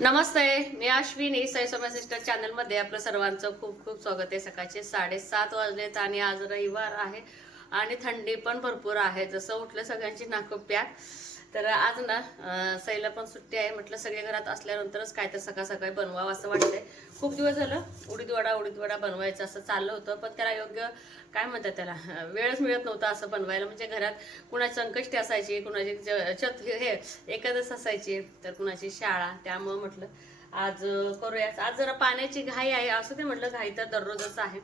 नमस्ते, मी Ashwini Sai Saumya sister channel मध्ये आपलं सर्वांचं खूप खूप स्वागत आहे। सकाळचे 7:30 वाजलेत आणि आज रविवार आहे आणि थंडी पण भरपूर आहे। जसं उठलं सगळ्यांची नाक प्याक। तर आज ना सईला पण सुट्टी आहे, म्हटलं सगळे घरात असल्यानंतरच काय तर सकाळ सकाळी बनवावं असं वाटतंय। खूप दिवस झालं उडीद वडा बनवायचं असं चाललं होतं, पण त्याला योग्य काय म्हणतात त्याला वेळच मिळत नव्हता असं बनवायला। म्हणजे घरात कुणाची संकष्टी असायची, कुणाची हे एकादश असायची, तर कुणाची शाळा, त्यामुळे म्हटलं आज करूयाच। आज जरा पाण्याची घाई आहे असं ते म्हटलं, घाई तर दररोजच आहे,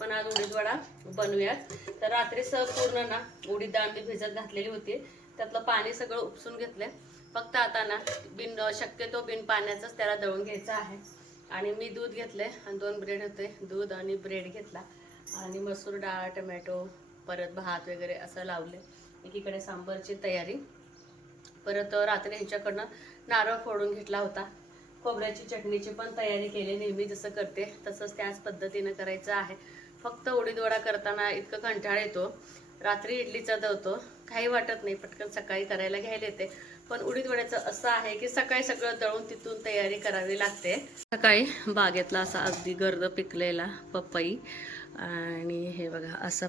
पण आज उडीद वडा बनवूयात। तर रात्रीच पूर्ण ना उडीद डाळ मी भिजत घातलेली होती, त्यातलं पाणी सगळं उपसून घेतलंय। फक्त आता ना शक्यतो बिन पाण्याचंच त्याला दळून घ्यायचं आहे। आणि मी दूध घेतलंय आणि 2 ब्रेड होते, दूध आणि ब्रेड घेतला आणि मसूर डाळ, टोमॅटो, परत भात वगैरे असं लावले। एकीकडे सांबारची तयारी, परत रात्री ह्यांच्याकडनं नारळ फोडून घेतला होता। खोबऱ्याची चटणीची पण तयारी केली, नेहमी जसं करते तसंच त्याच पद्धतीने करायचं आहे। फक्त उडीद वडा करताना इतकं कंटाळ येतो, रात्री इडलीचा दळतो, काही वाटत नाही, पटकन सकाळी करायला घ्यायला येते। पण उडीद वड्याचं असं आहे की सकाळी सगळं दळून तिथून तयारी करावी लागते। सकाळी बागेतला असा अगदी गर्द पिकलेला पपई आणि हे बघा असा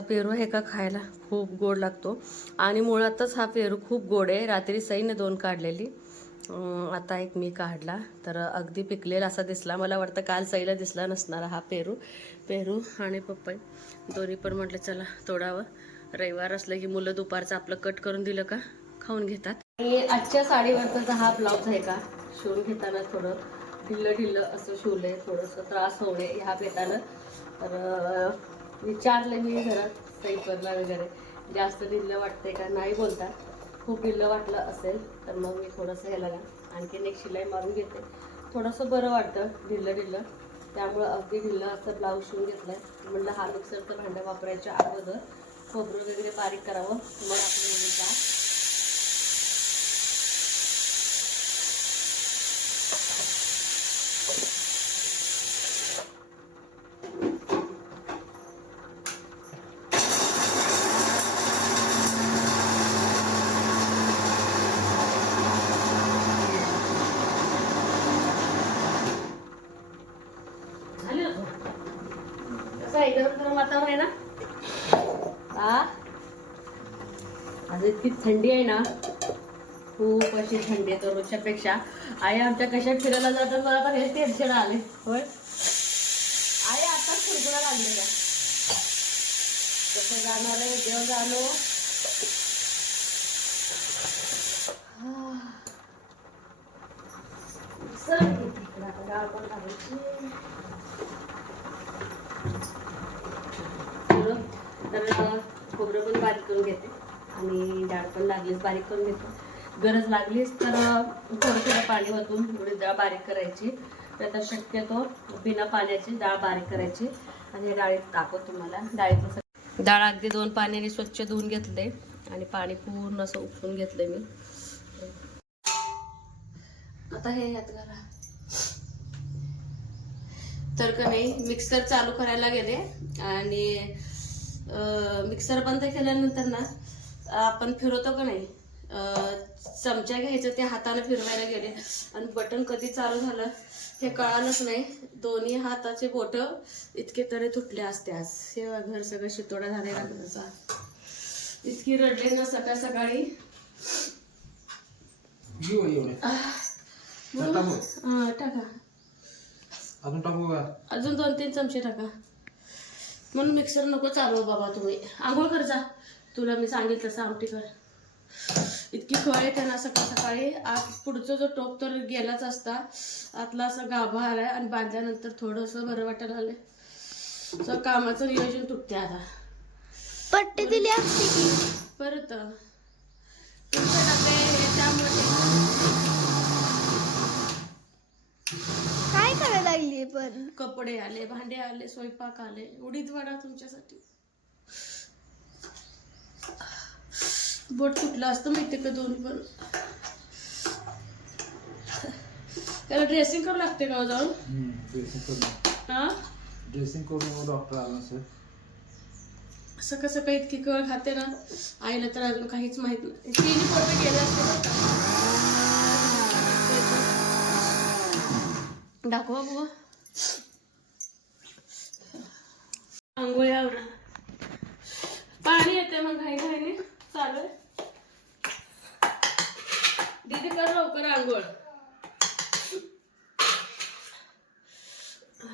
पेरू हे का खायला खूप गोड लागतो आणि मुळातच हा पेरू खूप गोड आहे। रात्री सईने 2 काढलेली, आता एक मी काढला, तर अगदी पिकलेला असा दिसला। मला वाटतं काल सईला दिसला नसणार हा पेरू आणि पपई दोन्ही पण म्हटलं चला तोडावं। रविवार असलं की मुलं दुपारचं आपलं कट करून दिलं का खाऊन घेतात। आणि आजच्या साडीवरचा हा ब्लाऊज आहे का शिवून घेताना थोडं ढिल्लं असं शिवलंय, थोडंसं त्रास होणे ह्या बेतानं। तर विचारलं मी घरात सईपरला वगैरे, जास्त ढिल्लं वाटते का, नाही बोलतात। खूप ढिल्लं वाटलं असेल तर मग मी थोडंसं ह्याला आणखीन एक शिलाई मारून घेते, थोडंसं बरं वाटतं ढिल्लं। त्यामुळं अगदी ढिल्लं असं ब्लाऊज शिवून घेतलंय। म्हटलं हा मिक्सरचं भांडं वापरायच्या अगोदर खोबरं वगैरे बारीक करावं, मग आपली उडीद डाळ गरम वातावरण आहे ना, आज इतकी थंडी आहे ना, खूप अशी थंडी आहे रोजच्यापेक्षा। आई आमच्या कशा फिरायला जातात, मला तर हेच टेन्शन आले। होय आई आताच फिरकुला लागले का, कसं जाणार आहे देव जाणो। डाळ पण घालायची, तर खोबरं पण बारीक करून घेते आणि डाळ पण लागलीच बारीक करून घेते। गरज लागलीच तर थोडं पाणी ओतून उडीद डाळ बारीक करायची, तर शक्यतो बिना पाण्याची डाळ बारीक करायची आणि डाळीत टाकू तुम्हाला। डाळीचं डाळ अगदी 2 पाण्याने स्वच्छ धुवून घेतले आणि पाणी पूर्ण असं उपसून घेतलंय मी। आता हे यात घाला, तर का नाही मिक्सर चालू करायला गेले आणि मिक्सर बंद केल्यानंतर ना आपण फिरवतो का नाही, चमचा घ्यायचं ते हाताने फिरवायला गेले आणि बटन कधी चालू झालं हे कळालंच नाही। दोन्ही हाताचे बोट इतके तरी तुटले असते। आज हे घर सगळं शितोडा झालेला घरचा, इतकी रडले ना सकाळ सकाळी। टाका अजून टाकू का, अजून 2-3 चमचे टाका। म्हणून मिक्सर नको चालू बाबा, तुम्ही आंघोळ कर जा, तुला मी सांगितलं तसं आमटी कर। इतकी कळ येते ना सकाळ सकाळी। आत पुढचा जो टोप तर गेलाच असता, आतला असं गाभा आलाय आणि बांधल्यानंतर थोडंसं बरं वाटायला लागले। सो कामाचं नियोजन तुटते आता। पट्टी दिली असती की परत तुमच्या डबे हे त्यामुळे काय करायला लागली, पण कपडे आले, भांडे आले, स्वयंपाक आले, उडीद वडा तुमच्यासाठी। बोट तुटलं असतं माहिती का दोन्ही पण। त्याला ड्रेसिंग करावं लागते का जाऊन? ड्रेसिंग करून हा ड्रेसिंग करून डॉक्टर आला सर। सकाळ सकाळी इतकी कळ खाते ना, आईला तर अजून काहीच माहित नाही। 3 पोटे गेले असते दाखवा बघ आंघोळी आवडा पाणी येते मग घाई घाईने चालू आहे. दीदी कर लवकर आंघोळ.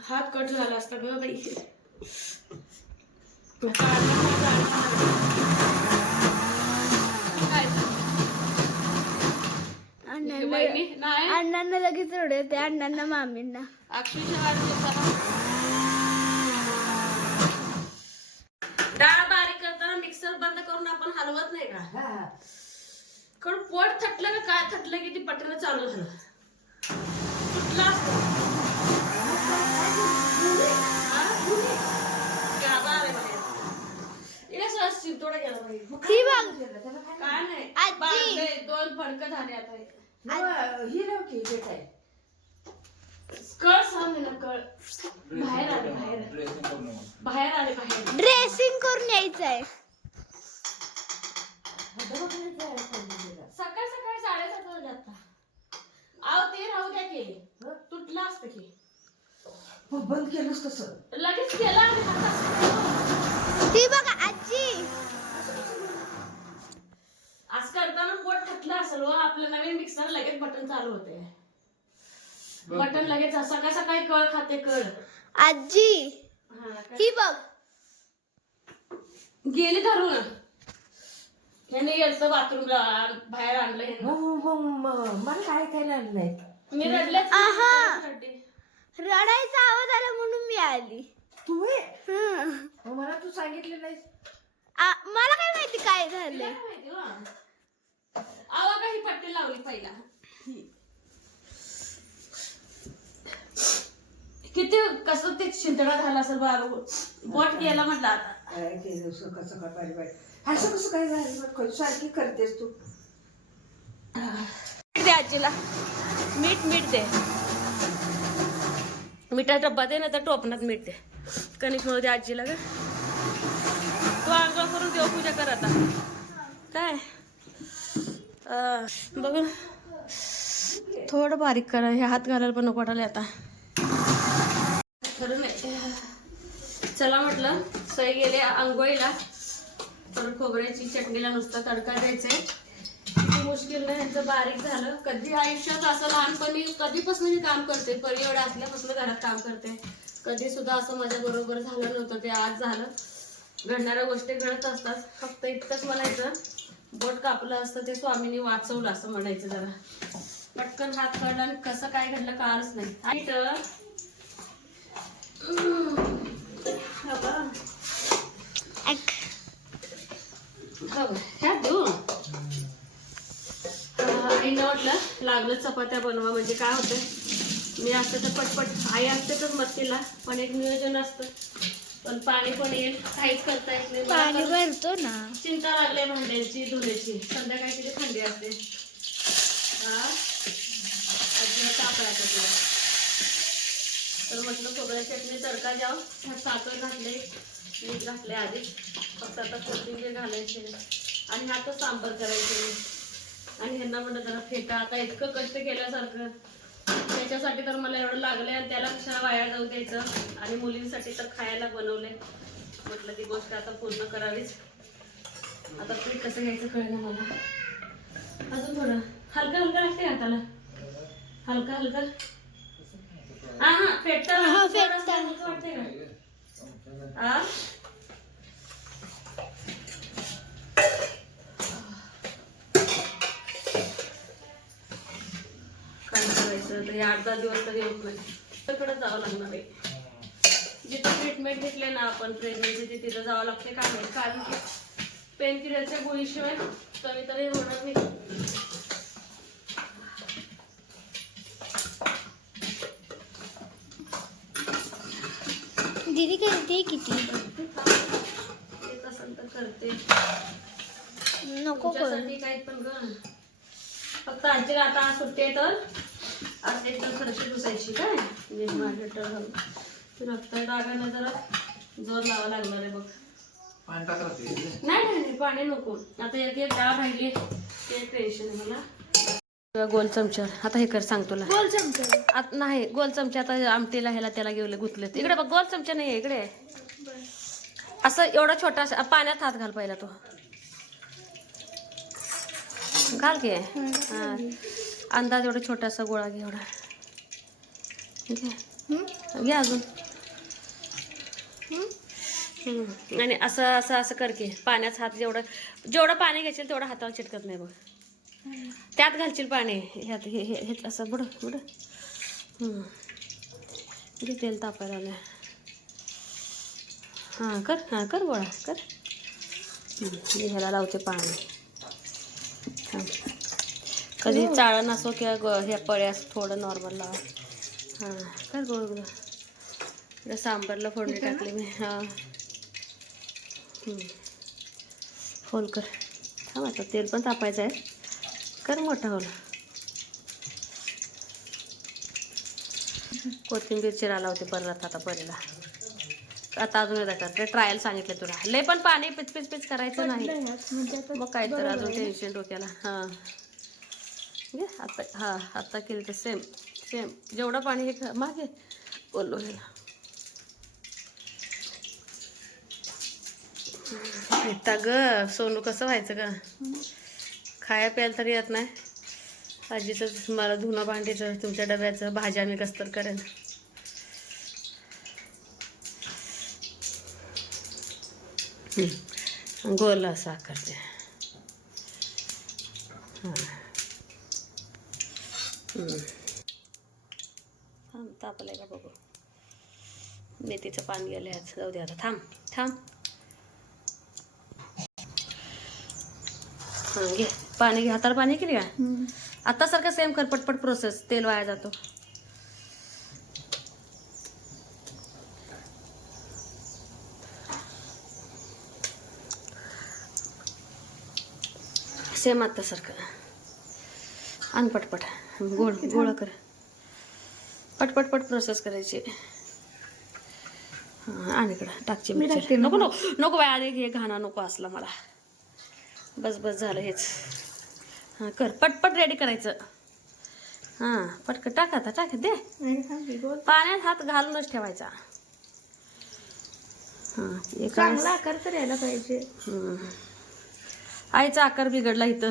हात कट झाला असता ग बाई. बहिणी नाही अण्णांना लगेच रडते, अण्णांना मामींना. अक्षरशः डाळ बारीक करताना मिक्सर बंद करून आपण हलवत नाही का? कारण पोट थटलं का काय थटलं की ती पटकन चालू झालं तुटलं असतं. थोडं गेलं पाहिजे ही बघ काय नाही आजी. बांधले, 2 फडकं झाले आता. कळ सांग ना कळ. बाहेर आले ड्रेसिंग करून ये. बाहेर आले बाहेर. ड्रेसिंग करून यायचंय. सकाळ सकाळी 7:30 वाजता आता. आव ते राहू द्या की तुटलं असतं की बंद केलंस कसं? लगेच केला आणि हातात. ही बघा आजी. आज करताना पोट थकलं असेल व आपलं नवीन मिक्सर लगेच बटन चालू होते. बटन लगेच सकाळ सकाळी कळ खाते कळ. आजी हा काय? ही बघ. गेली धरून याने गेलं बाथरूमला बाहेर आणलं हे. मला काय खायला आणलं नाही. मी रडलेच आहा. त्याच्यासाठी. रडायचा आवाज आला म्हणून मी आली. तू हं. मला तू सांगितलं नाही. मला काय माहिती काय तिला झालंय. काय माहिती वा? आवा काही पट्टी लावली पहिला. किती कसं ते शिंतडा झाला असेल बाबा. बोट गेला म्हटलं आता. काय केलं सकाळ सकाळ पाहिजे पाहिजे असं कसं काय झालं? सारखी करतेस तू. दे आजीला मीठ मीठ दे. मिठा डब्बा दे ना तर टोपणात मीठ दे. कणिक मळू दे आजीला का. तू आंघोळ करून देवपूजा कर आता. काय बघ थोडं बारीक करा. हे हात घालायला पण नको वाटायला आता. खरं नाही. चला म्हटलं सई गेले आंघोळीला. तर खोबऱ्याची चटणीला नुसता तडका द्यायचा. किती मुश्किल नाही यांचं बारीक झालं. कधी आयुष्यात असं लहानपणी कधीपासून मी काम करते. परिवार असल्यापासून घरात काम करते. कधी सुद्धा असं माझ्या बरोबर झालं नव्हतं. ते आज झालं. घडणाऱ्या गोष्टी घडत असतात. फक्त इतकंच म्हणायचं बोट कापलं असतं ते स्वामींनी वाचवलं असं म्हणायचं. जरा पटकन हात कळला आणि कसं काय घडलं कळालंच नाही. ह्या देऊ आईनं म्हटलं लागलं चपात्या बनवा. म्हणजे काय होतं मी असते तर पटपट आई असते तर मदतीला पण एक नियोजन असतं. पण पाणी पण येईल काहीच करता येत नाही. पाणी भरतो ना. चिंता लागली भांड्यांची धुण्याची. संध्याकाळी किती थंडी असते. ताप राहतो तुला. तर म्हटलं खोबऱ्या चटणी तडका द्यावं. साखर घातले मीठ घातले आधीच. फक्त आता कोथिंबीर घालायचे आणि आता सांबार करायचे. आणि ह्यांना म्हटलं जरा फेटा. आता इतकं कष्ट केल्यासारखं त्याच्यासाठी तर मला एवढं लागलं आणि त्याला कशाला वाया जाऊ द्यायचं. आणि मुलींसाठी तर खायला बनवले. म्हटलं ती गोष्ट आता पूर्ण करावीच. आता पीठ कसं घ्यायचं कळलं मला. अजून थोडं हलका हलका लागते हाताला. हलका हलका. हा फेटता वाटते का. काय करायचं तर 8-10 दिवस तरी होत नाही. तिकडे जावं लागणार आहे. जिथं ट्रीटमेंट घेतले ना आपण प्रेग्नेन्सी तिथं जावं लागते. काय नाही कारण की पेन किलरच्या गोळीशिवाय कमी तरी होणार नाही. दीदी करते किती. येत असेल तर करते. नको करू. तुमच्यासाठी काही पण ग. फक्त आजीला आता सुट्टी आहे तर आज एक तर फरशी पुसायची काय म्हणजे माझ्या रक्त डागांना जरा जोर लावा लागणार आहे बघ. पाणी टाकलं ते. नाही नाही पाणी नको. आता एक डाळ राहिली ते टेन्शन आहे मला. किंवा गोल चमचा. आता हे कर सांग तुला. गोल चमचा. आता नाही गोल चमचा आता आमटीला ह्याला त्याला घेऊन गुतले. इकडे बघ गोल चमचा नाही आहे इकडे. असं एवढा छोटा पाण्यात हात घाल पहिला तो. घाल घे. हा अंदाज एवढा छोटासा गोळा घे एवढा. घे अजून. आणि असं असं असं कर की पाण्यात हात जेवढं पाणी घ्यायचं तेवढं हातावर चिटकत नाही बघ. त्यात घालशील पाणी ह्यात हे असं बुड बुड. घे तेल तापायला आलं. हां कर गोळा कर. ह्याला लावते पाणी. कधी चाळण असो किंवा ह्या पळ्या थोडं नॉर्मल लावा. हां कर गोळ गोळ. इकडे सांबारला फोडणी टाकली मी. हां होल कर. थांब आता तेल पण तापायचं आहे. कर मोठा होल. कोथिंबीर चिरा लावते परत आता परीला. आता अजून एकदा कर. ट्रायल सांगितलं तुला. लय पण पाणी पिच करायचं नाही मग काय तर अजून टेन्शन डोक्याला. हां घे आता. हां आता केलं तर सेम जेवढं पाणी हे मागे बोललो ह्याला. येता ग सोनू कसं व्हायचं ग. खाया प्यायला तरी येत नाही. आजीचं मला धुणं भांडीचं तुमच्या डब्याचं भाज्या मी कसं तर करेन. गोल असं करते. हां तापलंय का बघू. मेथीचं पान गेलं ह्याच. जाऊ दे आता. थांब. हां घे पाणी घे. हाताला पाणी केली का. आता सारखं सेम कर. पटपट प्रोसेस. तेल वाया जातो. सेम आता सारखं आण पटपट. गोळा कर. पटपट प्रोसेस करायची. हां आणि इकडं टाकची मिरची. नको बाय. आधी घे घाणा नको असला मला. बस झालं हेच. हां कर पटपट रेडी करायचं. हां पटकन टाक. आता टाक दे. पाण्यात हात घालूनच ठेवायचा. हां चांगला आकार तर यायला पाहिजे. आईचा आकार बिघडला इथं.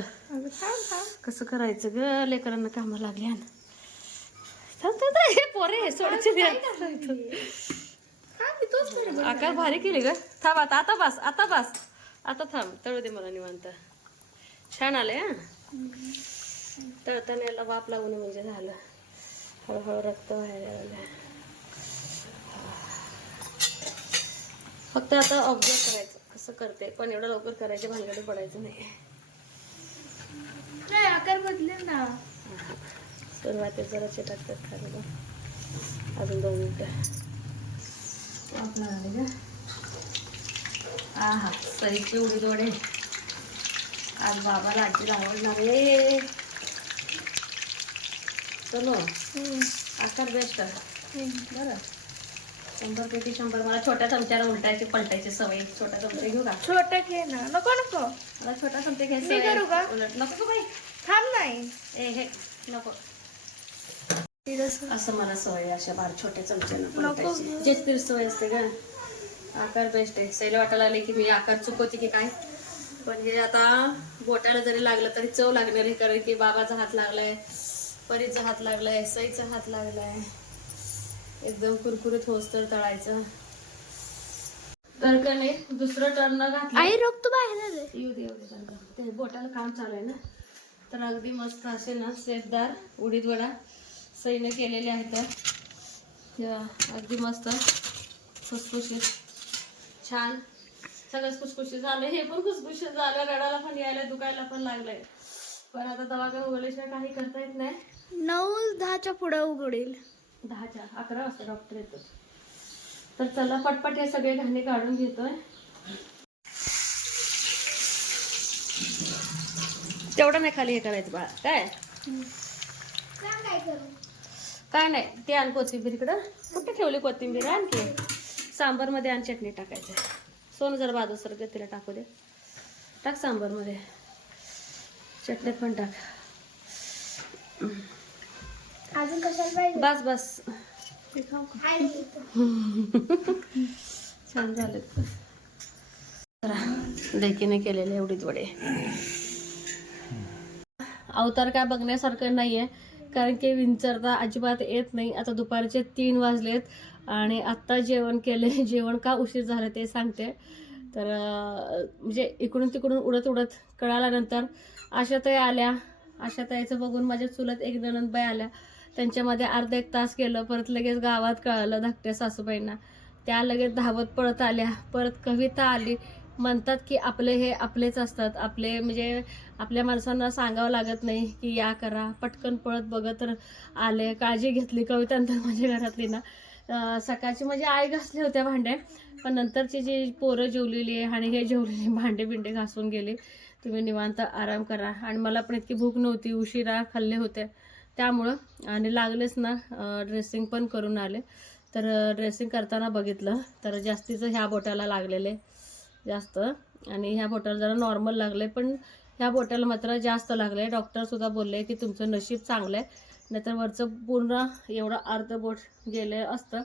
कसं करायचं ग. लेकरांना कामं लागली. पोरे सोडायचे आकार भारी केले ग. थांब आता बस. आता थांब. तळू दे मला निवांत. छान आले. हा तळताना याला वाफ लागून म्हणजे झालं. हळूहळू रक्त व्हायला लागलं. फक्त आता ऑब्झर्व करायचं कसं करते. पण एवढं लवकर करायचे भानगडी पडायचं नाही. आकार बदलेल ना. सुरुवातीत जरा चिटकतात खाली. अजून 2 मिनिटं. आपला आले का. हा सईचे उडीद वडे आज बाबाला आजीला आवडणार आहे. चलो आकार बेस्ट. बरं 100 पैकी 100. मला छोट्या चमच्याला उलटायची पलटायची सवय. छोटा चमचा घेऊ का. छोटा घे ना. नको मला छोटा चमचा घ्यायची मी करू का? उलट नको बाई. थांब नाही. हे नको. असं मला सवय अशा छोट्या चमच्यानं पलटायची. जेच सवय असते का. आकार बेस्ट आहे. सैला वाटायला आले की मी आकार चुकवते की काय. पण हे आता बोटाला जरी लागलं तरी चव लागणार आहे. कारण की बाबाचा हात लागलाय, परीचा हात लागलाय, सईचा हात लागलाय. एकदम कुरकुरीत होस तर तळायचं. तर का नाही दुसरं टर्न घातलं. आई रोखतो बाहेर. येऊ दे ते बोटाला काम चालू आहे ना. तर अगदी मस्त असे ना सेफदार उडीद वडा सईने केलेले आहेत. अगदी मस्त खुसखुशीत छान सगळंच खुसखुशीत झालं. हे पण खुसखुशीत झालं. रडायला पण यायला दुखायला पण लागलंय. पण आता दवाखाना उघडल्याशिवाय काही करता येत नाही. 9-10च्या पुढे उघडेल. 10च्या 11 वाजता डॉक्टर येतात. तर चला पटपट हे सगळे घाणे काढून घेतोय. तेवढं नाही खाली हे करायचं बाळा. काय नाही ते आण कोथिंबीर. इकडं कुठे ठेवली कोथिंबीर. आणखी सांबारमध्ये आण चटणी टाकायचं. सोनं जर बाजू सर तिला टाकू दे. टाक सांबारमध्ये. चटणीत पण टाक. अजून कशाला पाहिजे बस बस ते खाऊ का? आहे इथं. छान झाले. देखीने केलेले एवढीच वडे. अवतार काय बघण्यासारखं नाहीये, कारण की विंचरता अजिबात येत नाही. आता दुपारचे 3 वाजलेत आणि आत्ता जेवण केले. जेवण का उशीर झालं ते सांगते. तर म्हणजे इकडून तिकडून उडत उडत कळाल्यानंतर आशाताई आल्या. आशाताईचं बघून माझ्या चुलत एक नणंदबाई आल्या. त्यांच्यामध्ये अर्धा एक तास गेलं. परत लगेच गावात कळालं धाकट्या सासूबाईंना. त्या लगेच धावत पळत आल्या. परत कविता आली. म्हणतात की आपले हे आपलेच असतात. आपले म्हणजे आपल्या माणसांना सांगावं लागत नाही की या करा. पटकन पळत बघत आले. काळजी घेतली कवितांतर माझ्या घरातली ना. सकाळची म्हणजे आई घासले होत्या भांडे, पण नंतरची जी पोरं जेवलेली आहे आणि हे जेवलेले भांडे बिंडे घासून गेले. तुम्ही निवांत आराम करा. आणि मला पण इतकी भूक नव्हती, उशिरा खाल्ले होते त्यामुळं. आणि लागलेच ना ड्रेसिंग पण करून आले. तर ड्रेसिंग करताना बघितलं तर जास्तीचं ह्या बोटाला लागलेले जास्त, आणि ह्या बोटाला जरा नॉर्मल लागले, पण ह्या बोटाला मात्र जास्त लागले. डॉक्टरसुद्धा बोलले की तुमचं नशीब चांगलं आहे, नाहीतर वरचं पूर्ण एवढं अर्ध बोट गेले असतं.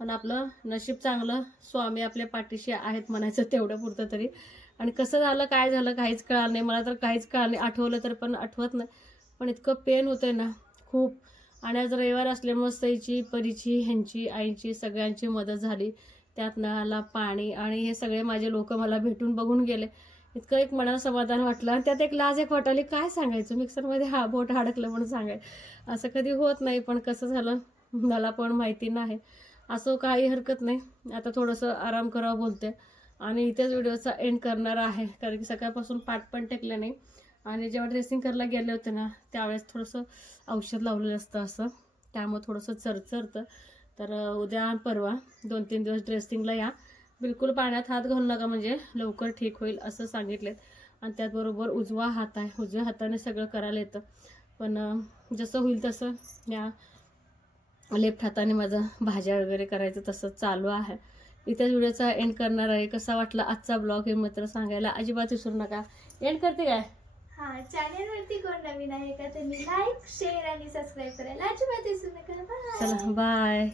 पण आपलं नशीब चांगलं, स्वामी आपल्या पाठीशी आहेत म्हणायचं तेवढं पुरतं तरी. आणि कसं झालं काय झालं काहीच कळलं नाही मला. तर काहीच कळलं नाही. आठवलं तर पण आठवत नाही. पण इतकं पेन होतंय ना खूप. आणि आज रविवार असल्यामुळे सईची, परीची, ह्यांची, आईची सगळ्यांची मदत झाली. त्यात नळाला पाणी आणि हे सगळे माझे लोक मला भेटून बघून गेले. इतकं एक मनाला समाधान वाटलं. आणि त्यात एक लाज एक वाटाली. काय सांगायचं, मिक्सरमध्ये हा बोट अडकलं म्हणून सांगायचं. असं कधी होत नाही, पण कसं झालं मला पण माहिती नाही. असं काही हरकत नाही. आता थोडंसं आराम करावं बोलते आणि इथेच व्हिडिओचा एंड करणार आहे, कारण की सकाळपासून पाठ पण टेकलं नाही. आणि जेव्हा ड्रेसिंग करायला गेले होते ना त्यावेळेस थोडंसं औषध लावलेलं असतं असं, त्यामुळे थोडंसं चरचरतं. तर उद्या परवा 2-3 दिवस ड्रेसिंगला या. बिलकुल पाण्यात हात घालू नका, म्हणजे लवकर ठीक होईल असं सांगितलेत. आणि त्याचबरोबर उजवा हात आहे, उजव्या हाताने सगळं करायला येतं. पण जसं होईल तसं या लेफ्ट हाताने माझं भाज्या वगैरे करायचं तसं चालू आहे. इथेच व्हिडिओचा एंड करणार आहे. कसा वाटला आजचा ब्लॉग हे मात्र सांगायला अजिबात विसरू नका. एंड करते काय? हा, चॅनलवरती कोण नवीन आहे का त्यांनी लाईक, शेअर आणि सबस्क्राईब करायला अजिबात विसरू नका. बाय. चला बाय.